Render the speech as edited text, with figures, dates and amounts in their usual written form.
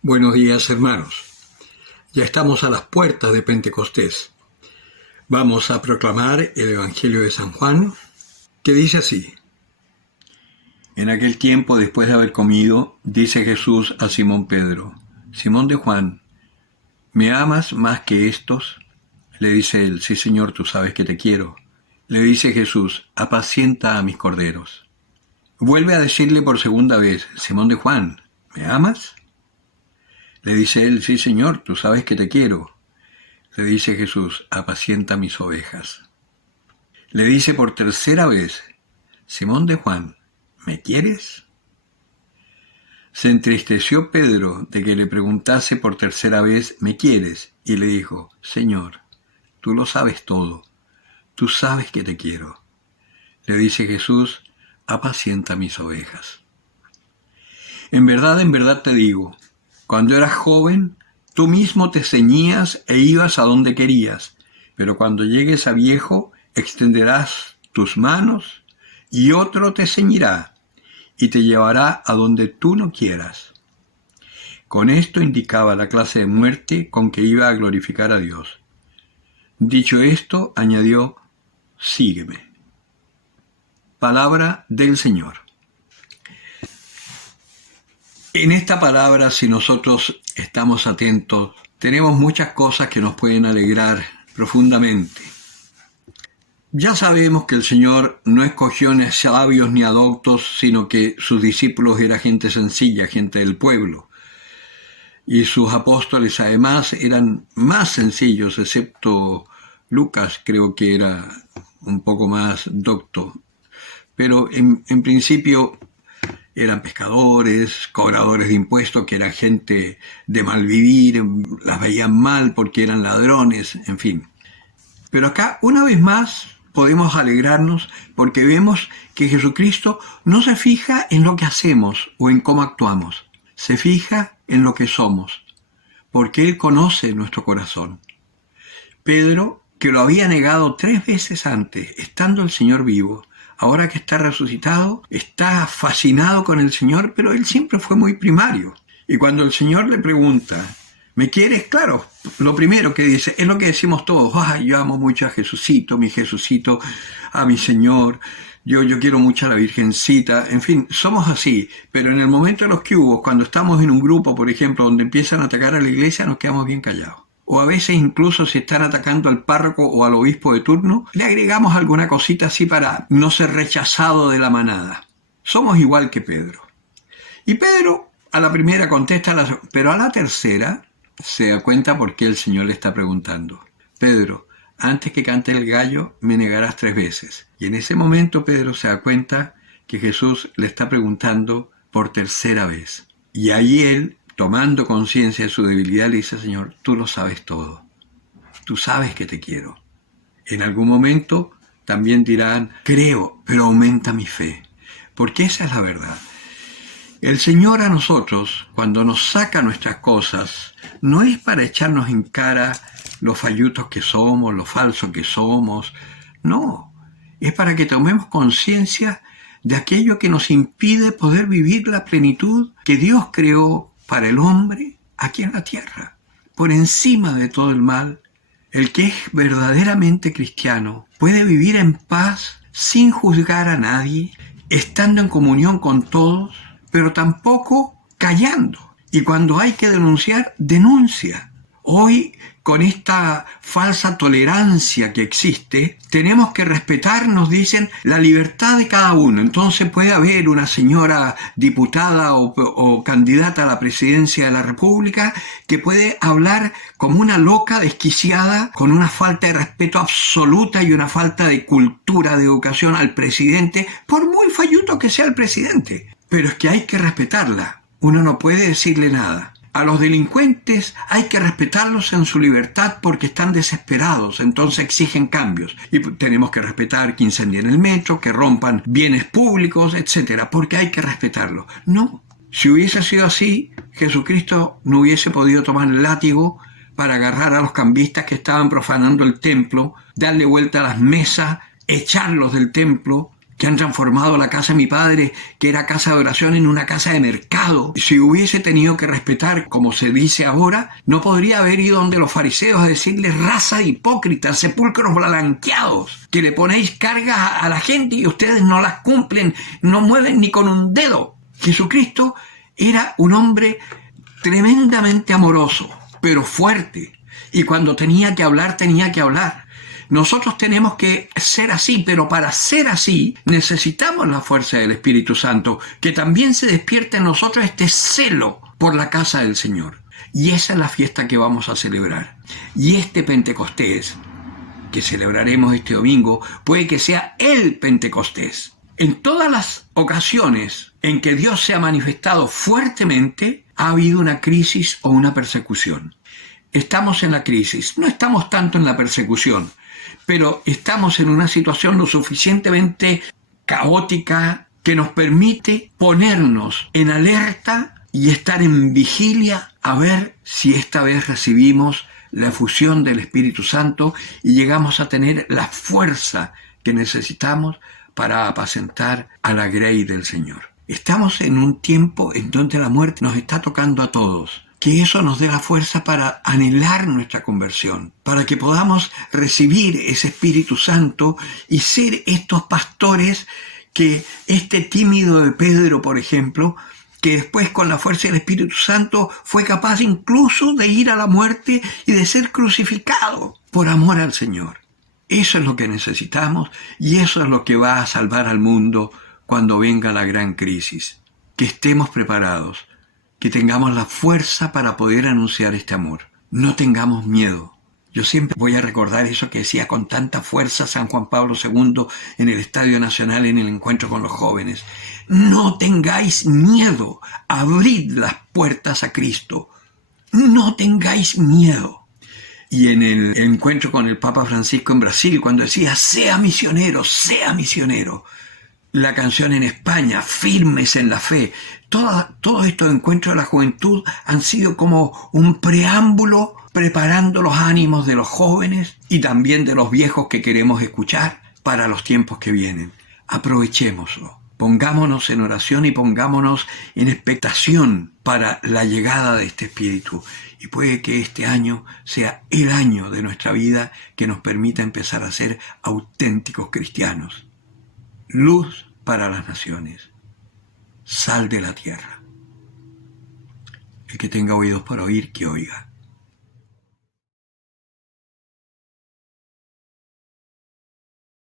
Buenos días, hermanos. Ya estamos a las puertas de Pentecostés. Vamos a proclamar el Evangelio de San Juan, que dice así. En aquel tiempo, después de haber comido, dice Jesús a Simón Pedro: Simón de Juan, ¿me amas más que estos? Le dice él: sí, Señor, tú sabes que te quiero. Le dice Jesús: apacienta a mis corderos. Vuelve a decirle por segunda vez: Simón de Juan, ¿me amas? Le dice él: sí, Señor, tú sabes que te quiero. Le dice Jesús: apacienta mis ovejas. Le dice por tercera vez: Simón de Juan, ¿me quieres? Se entristeció Pedro de que le preguntase por tercera vez: ¿me quieres? Y le dijo: Señor, tú lo sabes todo, tú sabes que te quiero. Le dice Jesús: apacienta mis ovejas. En verdad te digo, cuando eras joven, tú mismo te ceñías e ibas a donde querías, pero cuando llegues a viejo, extenderás tus manos y otro te ceñirá y te llevará a donde tú no quieras. Con esto indicaba la clase de muerte con que iba a glorificar a Dios. Dicho esto, añadió: sígueme. Palabra del Señor. En esta palabra, si nosotros estamos atentos, tenemos muchas cosas que nos pueden alegrar profundamente. Ya sabemos que el Señor no escogió ni sabios ni a doctos, sino que sus discípulos eran gente sencilla, gente del pueblo. Y sus apóstoles además eran más sencillos, excepto Lucas, creo que era un poco más docto. Pero en principio eran pescadores, cobradores de impuestos, que eran gente de mal vivir, las veían mal porque eran ladrones, en fin. Pero acá, una vez más, podemos alegrarnos porque vemos que Jesucristo no se fija en lo que hacemos o en cómo actuamos, se fija en lo que somos, porque Él conoce nuestro corazón. Pedro, que lo había negado 3 veces antes, estando el Señor vivo, ahora que está resucitado, está fascinado con el Señor, pero él siempre fue muy primario. Y cuando el Señor le pregunta: ¿me quieres? Claro, lo primero que dice es lo que decimos todos: ay, yo amo mucho a Jesucito, a mi Señor, yo quiero mucho a la Virgencita, en fin, somos así. Pero en el momento de los que hubo, cuando estamos en un grupo, por ejemplo, donde empiezan a atacar a la iglesia, nos quedamos bien callados. O a veces incluso si están atacando al párroco o al obispo de turno, le agregamos alguna cosita así para no ser rechazado de la manada. Somos igual que Pedro. Y Pedro a la primera contesta, pero a la tercera se da cuenta por qué el Señor le está preguntando. Pedro, antes que cante el gallo, me negarás 3 veces. Y en ese momento Pedro se da cuenta que Jesús le está preguntando por tercera vez. Y ahí él, tomando conciencia de su debilidad, le dice: Señor, tú lo sabes todo. Tú sabes que te quiero. En algún momento también dirán: creo, pero aumenta mi fe. Porque esa es la verdad. El Señor a nosotros, cuando nos saca nuestras cosas, no es para echarnos en cara los fallutos que somos, los falsos que somos. No, es para que tomemos conciencia de aquello que nos impide poder vivir la plenitud que Dios creó para el hombre aquí en la tierra. Por encima de todo el mal, el que es verdaderamente cristiano puede vivir en paz sin juzgar a nadie, estando en comunión con todos, pero tampoco callando. Y cuando hay que denunciar, denuncia. Hoy, con esta falsa tolerancia que existe, tenemos que respetar, nos dicen, la libertad de cada uno. Entonces puede haber una señora diputada o candidata a la presidencia de la República que puede hablar como una loca desquiciada, con una falta de respeto absoluta y una falta de cultura, de educación al presidente, por muy falluto que sea el presidente. Pero es que hay que respetarla. Uno no puede decirle nada. A los delincuentes hay que respetarlos en su libertad porque están desesperados, entonces exigen cambios. Y tenemos que respetar que incendien el metro, que rompan bienes públicos, etc., porque hay que respetarlos. No, si hubiese sido así, Jesucristo no hubiese podido tomar el látigo para agarrar a los cambistas que estaban profanando el templo, darle vuelta a las mesas, echarlos del templo, que han transformado la casa de mi padre, que era casa de oración, en una casa de mercado. Si hubiese tenido que respetar, como se dice ahora, no podría haber ido donde los fariseos a decirles: raza de hipócritas, sepulcros blanqueados, que le ponéis cargas a la gente y ustedes no las cumplen, no mueven ni con un dedo. Jesucristo era un hombre tremendamente amoroso, pero fuerte. Y cuando tenía que hablar, tenía que hablar. Nosotros tenemos que ser así, pero para ser así necesitamos la fuerza del Espíritu Santo, que también se despierte en nosotros este celo por la casa del Señor. Y esa es la fiesta que vamos a celebrar. Y este Pentecostés, que celebraremos este domingo, puede que sea el Pentecostés. En todas las ocasiones en que Dios se ha manifestado fuertemente, ha habido una crisis o una persecución. Estamos en la crisis, no estamos tanto en la persecución, pero estamos en una situación lo suficientemente caótica que nos permite ponernos en alerta y estar en vigilia a ver si esta vez recibimos la efusión del Espíritu Santo y llegamos a tener la fuerza que necesitamos para apacentar a la grey del Señor. Estamos en un tiempo en donde la muerte nos está tocando a todos. Que eso nos dé la fuerza para anhelar nuestra conversión, para que podamos recibir ese Espíritu Santo y ser estos pastores que este tímido de Pedro, por ejemplo, que después con la fuerza del Espíritu Santo fue capaz incluso de ir a la muerte y de ser crucificado por amor al Señor. Eso es lo que necesitamos y eso es lo que va a salvar al mundo cuando venga la gran crisis. Que estemos preparados. Que tengamos la fuerza para poder anunciar este amor. No tengamos miedo. Yo siempre voy a recordar eso que decía con tanta fuerza San Juan Pablo II en el Estadio Nacional en el encuentro con los jóvenes. No tengáis miedo. Abrid las puertas a Cristo. No tengáis miedo. Y en el encuentro con el Papa Francisco en Brasil, cuando decía: sea misionero, sea misionero. La canción en España, firmes en la fe. Todos estos encuentros de la juventud han sido como un preámbulo preparando los ánimos de los jóvenes y también de los viejos que queremos escuchar para los tiempos que vienen. Aprovechémoslo. Pongámonos en oración y pongámonos en expectación para la llegada de este Espíritu. Y puede que este año sea el año de nuestra vida que nos permita empezar a ser auténticos cristianos. Luz para las naciones, sal de la tierra. El que tenga oídos para oír, que oiga.